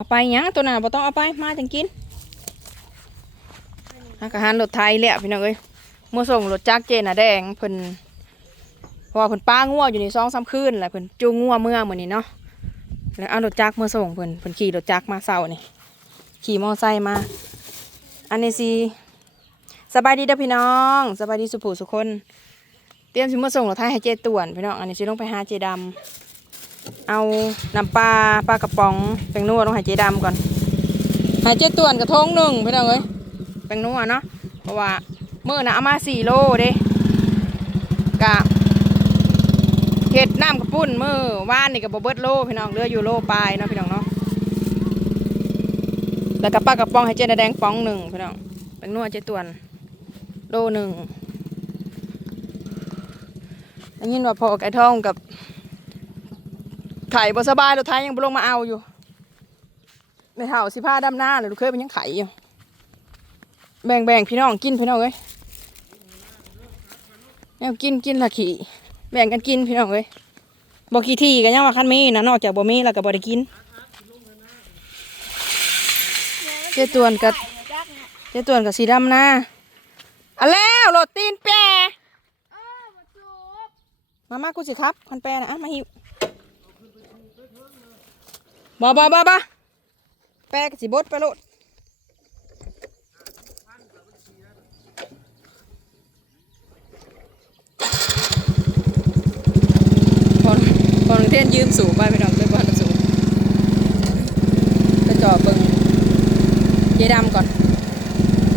เอาไปยังตัวน่ะบ่ต้องเอาไปมาจังกินอาหันรถไทยแหละพี่น้องเอ้ยเมื่อส่งรถจักรเจน่ะแดงเพิ่นเพราะว่าเพิ่นป้างัวอยู่ในซองซ้ำคืนแหละเพิ่นจูงงัวเมื่อมื้อนนี้เนาะแล้วเอารถจักรมาส่งเพิ่นเพิ่นขี่รถจักรมาเช้านี่ขี่มอไซค์มา อันนี้สิสบายดีเด้อพี่น้องสบายดีสุผู้สุคน เตรียมสิมาส่งรถไทยให้เจต่วนพี่น้องอันนี้สิลงไปหาเจดำ เอาน้ำปลาปลากระป๋องแป้งนัวต้องให้เจดำก่อนให้เจต่วนกระทงหนึ่งพี่น้องเอ้ยแป้งนัวเนาะเพราะว่าเมื่อนะเอามาสี่โลเด้กะเห็ดน้ำกระปุ้นมือว่านนี่กับบเบิดโลพี่น้องเหลืออยู่โลปลายเนาะพี่น้องเนาะแล้วก็ปลากระป๋องให้เจนแดงป๋องหนึ่งพี่น้องแป้งนัวเจต่วนโลหนึ่งอันนี้ว่าพอไก่ทองกับ ไข่บ่สบายรถไทยยังบ่ลงมาเอาอยู่ในเท่าสิผ้าดำหน้าเลยลูกเคยมันยังไข่อยู่ แบ่งแบ่งพี่น้องกินพี่น้องเอ้ยแนวกินกินละขี่แบ่งกันกินพี่น้องเอ้ยบ่ขี้ที่กันยังว่าคันมีนะนอกจากบ่มีแล้วก็บ่ได้กินเจ้าตวนกับเจ้าตวนกับสีดำหน้าอะแล้วโหลดตีนแปรมามากูสิครับคันแปรนะอะมาหิว บอบอบอบอแปะสิบดไปโลดพอพอลงเทียนยืมสูบไปไปดอกไปบ้านสูบไปจอเบิงเยดำก่อน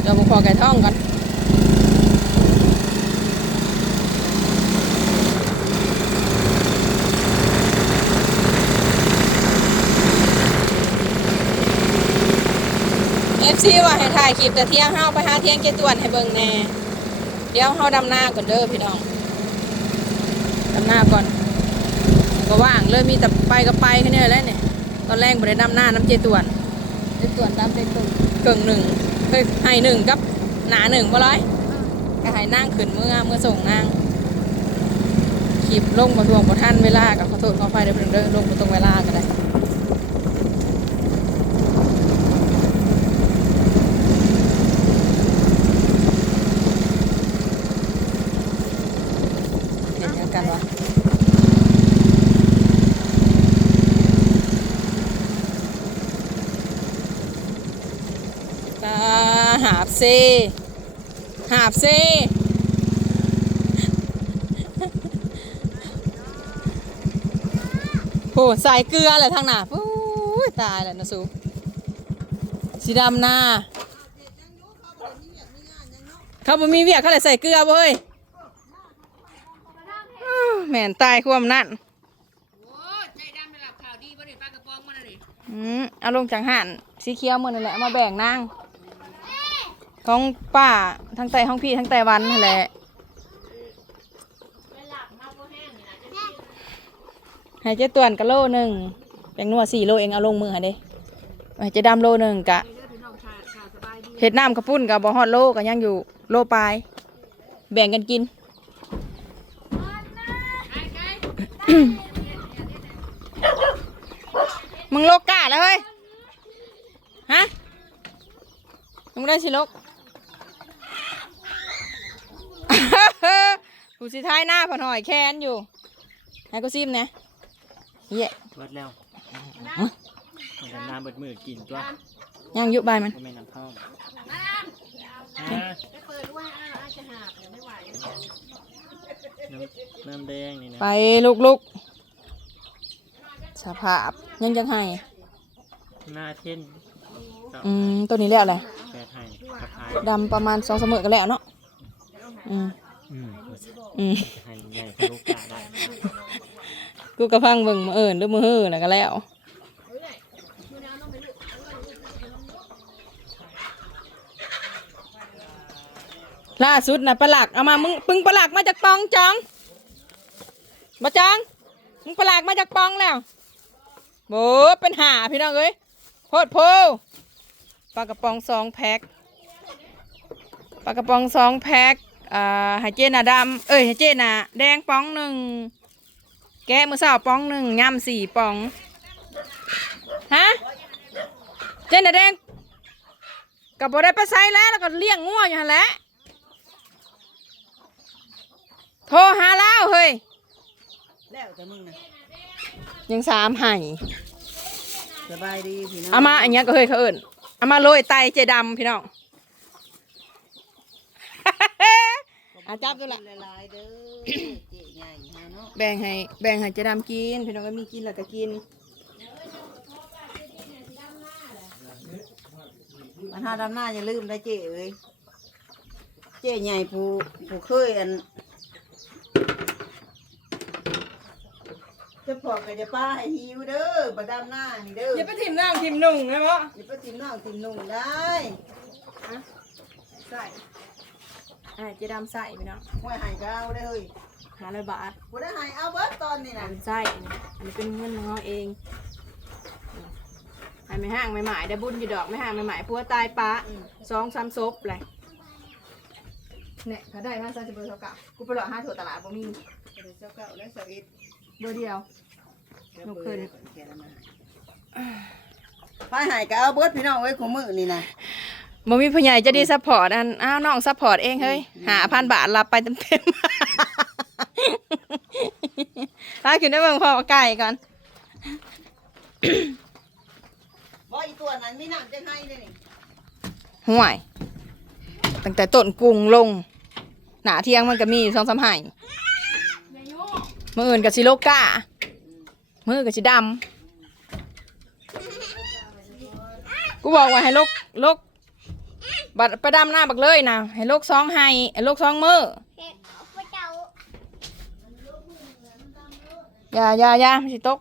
จอบุคอไก่ท่องก่อน เอฟซีว่าให้ถ่ายคลิปแต่เที่ยงเฮาไปหาเที่ยงเจตวนให้เบิ่งแหน่เดี๋ยวเฮาดำหน้าก่อนเด้อพี่น้องดำหน้าก่อน ก็ว่างเลยมีแต่ไปก็ไปแค่นี้แหละเนี่ยตอนแรกบ่ได้ดำหน้าน้ำเจตวนเด็กส่วนดำเด็กตุ่มเกิงหนึ่งเฮ้ยให้หนึ่งกับหนาหนึ่งบ่ร้อยก็ให้นั่งขึ้นเมื่อเมื่อส่งนางคลิปลงมาทวงบ่ทันเวลากับขอโทษขออภัยเด้อเพิ่นเด้อลงบ่ตรงเวลาก็ได้ เห็นยังกันวะตาหาบเซหาบเซโหใส่เกลือเลยทางหน้าโอ้ยตายแล้วนะสูสีดำหน้าเขาบ่มีเวียกเขาเลยใส่เกลือบ่เว้ยอ้าวแม่นตายความนั่นโอ้ใจดำเป็นหลับข่าวดีบ่ได้ปลากระป๋องมันน่ะดิอืมเอาลงจังหันสีเขียวมือนั่นแหละเอามาแบ่งนาง ของป้าทั้งแต่ห้องพี่ทั้งแต่วันนั่นแหละให้เจตวนกะโลหนึ่งแบ่งนัวสี่โลเองเอาลงมือห้เด้ให้เจดำโลหนึ่งกะเห็ดน้ำกระปุ้นกับบอฮอดโลก็ยังอยู่โลปลาย แบ่งกันกินมึงโลกกาแล้วเฮ้ย ฮะมึงได้สิโลก กูสิท้ายหน้าพอหน่อยแค้นอยู่ให้กูซิมเนี่ยเหี้ยเบิดแล้วมันจะน้ำเบิดมือกินตัวยังอยุบใบมันก็ไม่น้ำท่องไปเปิดด้วยอ้าวอาจจะหาบเดี๋ยวไม่ไหวน้ำน้ำแดงนี่นะไปลุกลุกสภาพยังจังให้หน้าเท่นก็อืมตัวนี้แล้วแหละแปดให้กระพายดำประมาณสองเสามอกันแล้วเนาะอืมอืม อืมให้ใหญ่ทะลุกาได้กูกระพังเบิ่งมาเอิญหรือมือฮื้อแล้วก็แล้ว ล่าสุดนะปลาหลักเอามามึงปึงปลาหลักมาจากปองจองมาจองมึงปลาหลักมาจากปองแล้วโบเป็นหาพี่น้องเอ้ยโพดโพปลากระป๋องสองแพ็คปลากระป๋องสองแพ็ค อ่าให้เจน่ะดำเอ้ยให้เจน่ะแดงป๋องหนึ่งแกะมือสาวป๋องหนึ่งยำสี่ป๋องฮะเเจนน่ะแดงกับบ่ได้ไปไซแล้วแล้วก็เลี้ยงงัวอยู่หั่นแหละโทรหาแล้วเฮ้ยแล้วแต่มึงนะยังสามให้สบายดีพี่น้องเอามาอันเนี้ยก็เฮ้ยเขาเอิ้นเอามาโรยไตเจดำพี่น้อง อาจับดูละละลายๆเด้อเจ๊ใหญ่ฮะเนาะแบ่งให้แบ่งให้เจดำกินพี่น้องก็มีกินแล้วก็กินมันหาดำหน้าอย่าลืมนะเจ๊เอ้ยเจ๊ใหญ่ผู้ผู้เคยอันจะพอกับจะป้าให้หิวเด้อประดำหน้านี่เด้ออย่าไปทิมน้ำทิมนุ่งนะบ่อย่าไปจิ้มน้องจิ้มนุ่งได้ใส่ อ่าเจดำใส่พี่น้องไว้ใหายก็เอาได้อเฮ้ยห้าร้อยบาทบ่ได้ใหายเอาเบิดตอนนี้อันะนใส่อันนี้เป็นเงินของเราเองให้ไม่ห่างไม่หมายได้บุญอยู่ดอกไม่ห่างไม่หมายพัวตายปะสองสามศพเลยเนี่ยเขาได้มาซาสิบเบอร์เท่ากับกูไปหลอกห้าถั่วตลาดบ่มีเดี๋ยวเจ้าเก่าและสวิตเบอร์เดียวดี๋ยวลูกขึ้นแกะแล้วมาไปใหายก็เอาเบิดพี่น้องไว้ของมือนี่นะ บ่มีผู้ใหญ่จะดีซัพพอร์ตอันอ้าวน้องซัพพอร์ตเองเฮ้ยหาพันบาทรับไปเต็มๆถ้าขึ้นได้เบิ่งพ่อไก่ก่อนบ่อีตัวนั้นมีน้ำจะให้เลยนี่ห่วยตั้งแต่ต้นกรุงลง หนาเที่ยงมันก็มีสองสามไห่มืออื่นกับสิโลกามือกับสิดำกูบอกว่าให้โลกโลก บัดไปดำหน้าบักเลยนะให้โลกสองไห่ให้โลกสองมืออย่าอย่าอย่าไม่สิตก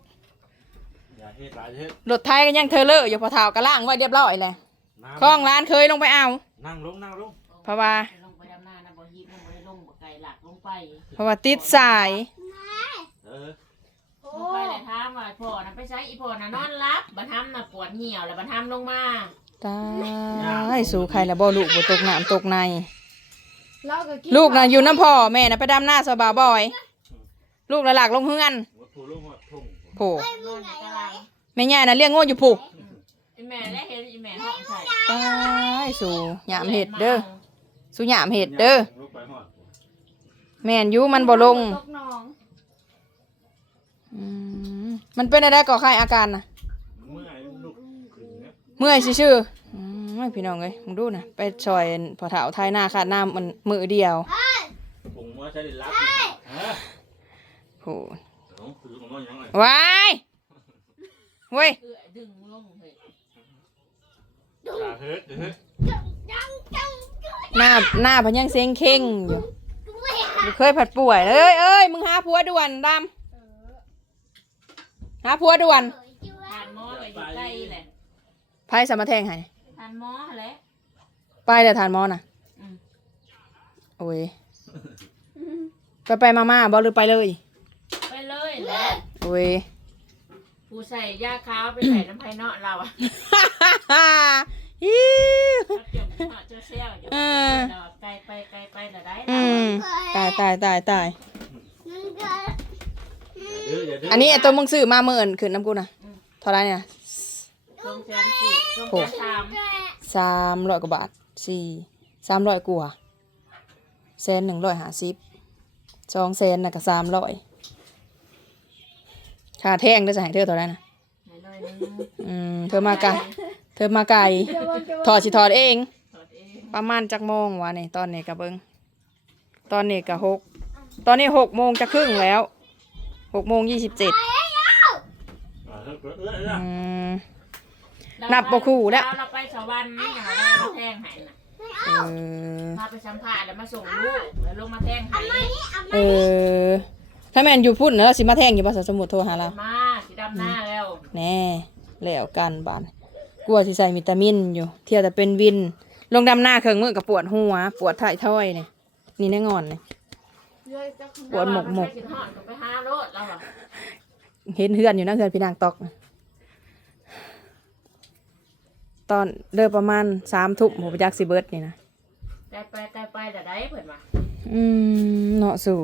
อย่าเฮ็ดหลายเฮ็ดรถไทยก็ยังเธอเลอะอยู่พอเท้ากระล่างไว้เรียบร้อยเลยน้คล้องร้านเคยลงไปเอาำนั่งลงนั่งลงเพราะว่าลงไปดำนานะบ่ฮิตลงบ่ได้ลงบ่ไกลหลักลงไปเพราะว่าติดสายเออลงไปเลยถามว่าพ่อน่ะไปใช้อีพ่อน่ะนอนรับบัดทำน่ะปวดเหี่ยวแล้วบัดทำลงมา ตายสู่ใครละบ่ลูกบ่ตกน้ำตกในลูกน่ะอยู่น้ำพ่อแม่น่ะไปดำหน้าสบาวบอย ลูกน่ะหลักลงเฮือนหัวผูลงหัวทุ่งโผนอนอยู่ตารางแม่ใหญ่น่ะเลี้ยงงูอยู่ผูกอีแม่และเห็นอีแม่ห้องใส่ตายสู่หยามเห็ดเด้อสู่หยามเห็ดเด้อลงไปหอดแม่นอยู่มันบ่ลงตกหนองอืมมันเป็นอะไรก่อไข้อาการน่ะเมื่อยลุกขึ้น เนี่ยเมื่อยซื่อๆอืมไม่พี่น้องเอ้ยมึงดูนะไปซอยพอเฒ่าทายหน้าขาดน้ำมันมือเดียวผมว่าใช้ได้รับนี่ฮะโอ้เอาคือมันก็ยังไงวายเว้ยเอื้อดึงลงเฮ้ยอย่าเฮ็ดเฮ็ดหน้าหน้าเพันยังเซ็งเข่งอยู่บ่เคยผัดป่วยเลยเอ้ยเอ้ยมึงหาผัวด่วนดำหาผัวด่วนทานหม้อก็อยู่ใกล้แหละ ไพ่สามาแทงให้ทานหม้อแหละไปเดี๋ยวทานหมอน่ะอืมโอ้ยไปไปมามาบอหรือไปเลย ไปเลยแหละโอ้ยผู้ใส่ยาขาวไปใส่น้ำไผ่เนาะเราอะฮิ้วเราเจ็บเนาะเจอเซลอยู่เออเราไกลไปไกลไปแต่ได้อืเรามตายตายตายตายอย่าดื้ออย่าดื้ออัอันนี้ไอ้ตัวมึงซื้อมาเมื่อเอินขึ้นน้ำกูนะเท่าไหรเนี่ย ลงแสนสี่ลงแสนสามสามร้อยกว่าบาทสี่สามร้อยกว่าแสนหนึ่งร้อยห้าสิบสองแสนน่ะก็สามร้อยค่าแท่งก็จะให้เธอเท่าไหรนะหน่อยหนึงอืมเธอมาไกลเธอมาไกลถอดสิถอดเองถอดเองประมาณจักโมงวะนี่ตอนนี้กะเบิงตอนนี้กะหกตอนนี้หกโมงจะครึ่งแล้วหกโมงยี่สิบเจ็ดอ่าเฮ็ดเอื้อเอื้ออืม นับบ่คู่แล้ว เราไปสวรรค์นี่อย่างเราได้มาแทงให้น่ะเออพาไปสัมภาษณ์แล้วมาส่งลูกแล้วลงมาแทงให้เออถ้าแม่นอยู่พุ่นนะเราสิมาแท่งอยู่ภาษาสมุทรโทรหาเรามาสีดำหน้าแล้วแน่แล้วกันบานกลัวสิใส่วิตามินอยู่ เที่ยวแต่เป็นวิน ลงดำหน้าเครื่องมือกับปวดหัว ปวดถ่ายถ้อยเนี่ยนี่แน่งอนเนี่ย ปวดหมกหมก ไปกินหอดก็ไปหาโรดแล้วอะเห็นเฮือนอยู่นะเฮือนพี่นางตอกน่ะ ตอนเดินประมาณสามทุ่มผมไปจักสิเบิร์ดนี่นะแต่ไปแต่ไปแต่ได้เปิดมาอืมเนาะสู่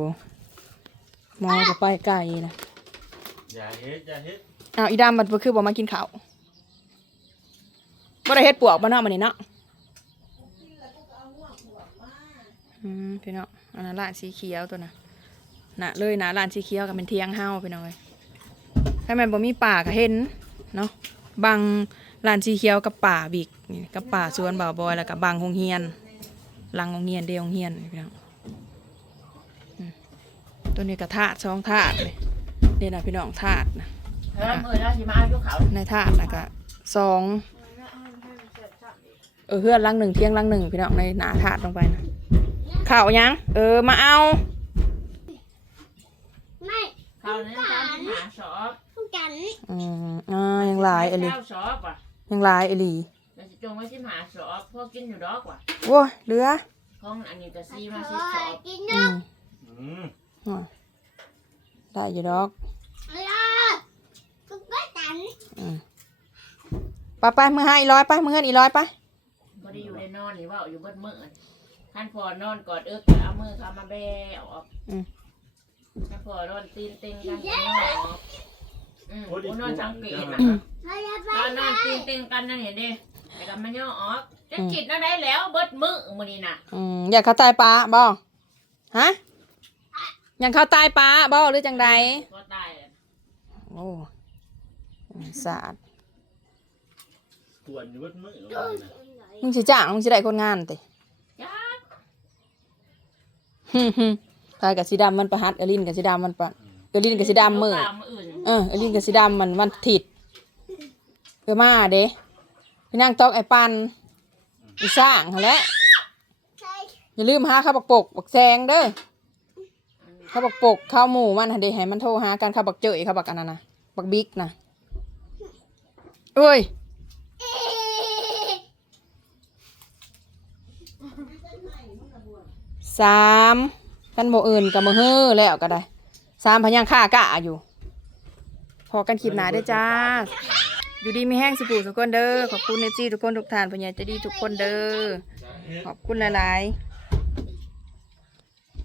หมอก็ไปไกลนะอย่าเฮ็ดอย่าเฮ็ดอ้าวอีดำมันคือบอกมากินข้าวบ่ได้เฮ็ดปวกบ่เนาะมื้อนี้เนาะอืมพี่น้องอันนั้นร้านสีเขียวตัวน่ะน่ะเลยนะร้านสีเขียวก็เป็นเทียงเฮาพี่น้องเอ้ยถ้าแม่นบ่มีป่าก็เห็นเนาะบาง ร้านสีเขียวกับป่าบิกนี่กับป่าสวนบ่าวบอยแล้วก็บางโรงเรียนหลังโรงเรียนเดียวโรงเรียนนี่พี่น้องอืมตัวนี้ก็ถาดสองถาดเลยเดี๋ยวนะพี่น้องถาดนะเฮ้ยมือแล้วสิมาเอายุเขาในถาดนะก็สองเออเฮือนหลังหนึ่งเที่ยงหลังหนึ่งพี่น้องในหนาถาดลงไปนะข่าวยัง เออมาเอาไม่เขาเนี่ยตามที่หาสอบต้องกันอืมอ่ายังหลายเอหลีเจ้าสอบอะ ยังหลายเอหลีแล้วสิจงไว้ที่หาสอบพวกกินอยู่ดอกว่ะโว้ยเหลือของอันนี้ก็ซีมาเอสิสออบกินอืเนาะมอืมอะได้อยู่ดอกเออก็ก็กันอืมไปไปมือให้อีร้อยไปมือเงินอีร้อยไปบ่ได้อยู่ในนอนนี่ว่าอยู่เบิดมื้อท่านพอนอนกอดเอิกก็เอามือเขามาแบออกอืมท่านพอนอนตีนเต็งกันก็นอนออก อืมโอ้ดิกูนอนสังเกตนะเฮ้ยไปตอนนอนตีนเต็งกันนั่นเห็นดิแต่ก็มันย่อออกจะจิตนั่นได้แล้วเบิดมื้อมื้อนี้น่ะอืมอยากเข้าใตายปลาบ่ฮะอยากเข้าใตายปลาบ่หรือจังใดก็ตายอะโอ้สะอาดกวนอยู่เบิดมือเลยนะมึงสิจ้างมึงสิได้คนงานติจ้าฮึ่มๆพายกับสีดำมันประหัดเอลินกับสีดำมันประเอลินกับสีดำมือตามมื้ออื่นเออเอลินกับสีดำมันวันถิดเออมาเด้พี่นั่งตอกไอ้ปันอีสร้างหั่นแหละใช่อย่าลืมหาข้าวบักปกบักแซงเด้อข้าวบักปกข้าวหมูมันหั่นเด้ให้มันโทรหากันข้าวบักเจยข้าวบักอันนั้นนะบักบิ๊กนะเอ้ยสามกันโมอื่นกับโมเฮ้อแล้วก็ได้ สามพยังค่ากะอยู่ พอกันคลิปหนาได้อจ้า อยู่ดีมีแห้งสุขุทุกคนเด้อ ขอบคุณเนจี้ทุกคนทุกทานปัญญาใจะดีทุกคนเด้อ ขอบคุณหลายๆ